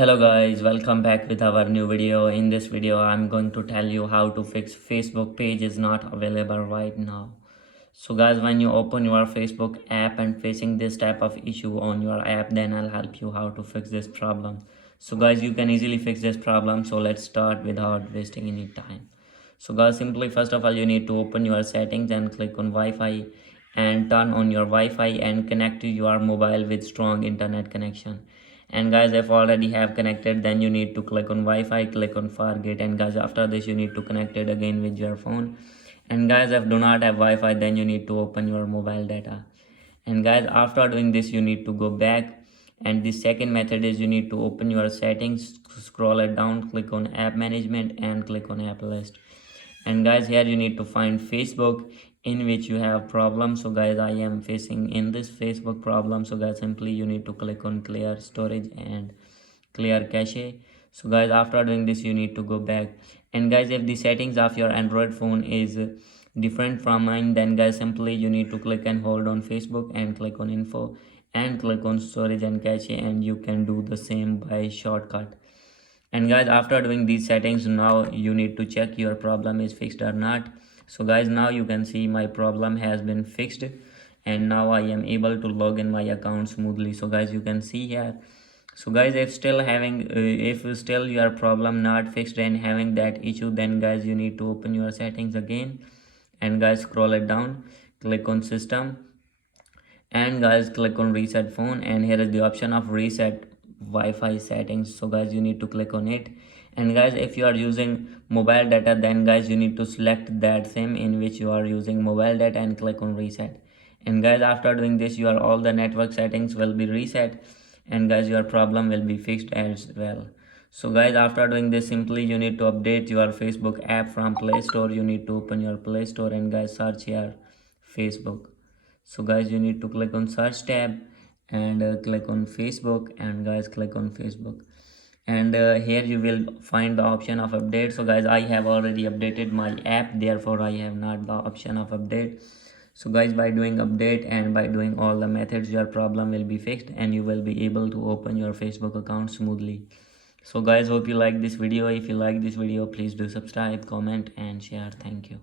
Hello guys, welcome back with our new video. In this video, I'm going to tell you how to fix Facebook page is not available right now. So guys, when you open your Facebook app and facing this type of issue on your app, then I'll help you how to fix this problem. So guys, you can easily fix this problem. So let's start without wasting any time. So guys, simply first of all, you need to open your settings and click on Wi-Fi and turn on your Wi-Fi and connect to your mobile with strong internet connection. And guys, if already have connected, then you need to click on Wi-Fi, click on forget, and guys, after this you need to connect it again with your phone. And guys, if do not have Wi-Fi, then you need to open your mobile data. And guys, after doing this you need to go back, and the second method is you need to open your settings, scroll it down, click on app management and click on app list. And guys, here you need to find Facebook in which you have problem. So guys, I am facing in this Facebook problem. So guys, simply you need to click on clear storage and clear cache. So guys, after doing this you need to go back. And guys, if the settings of your Android phone is different from mine, then guys, simply you need to click and hold on Facebook and click on info and click on storage and cache, and you can do the same by shortcut. And guys, after doing these settings, now you need to check your problem is fixed or not. So guys, now you can see my problem has been fixed, and now I am able to log in my account smoothly. So guys, you can see here. So guys, if still your problem not fixed and having that issue, then guys, you need to open your settings again, and guys, scroll it down, click on system, and guys, click on reset phone, and here is the option of reset Wi-Fi settings. So guys, you need to click on it. And guys, if you are using mobile data, then guys, you need to select that same in which you are using mobile data and click on reset. And guys, after doing this, your all the network settings will be reset, and guys, your problem will be fixed as well. So guys, after doing this, simply you need to update your Facebook app from Play Store. You need to open your Play Store and guys, search here Facebook. So guys, you need to click on search tab and click on Facebook, and guys, click on Facebook. And here you will find the option of update. So guys, I have already updated my app, therefore I have not the option of update. So guys, by doing update and by doing all the methods, your problem will be fixed and you will be able to open your Facebook account smoothly. So guys, hope you like this video. If you like this video, please do subscribe, comment and share. Thank you.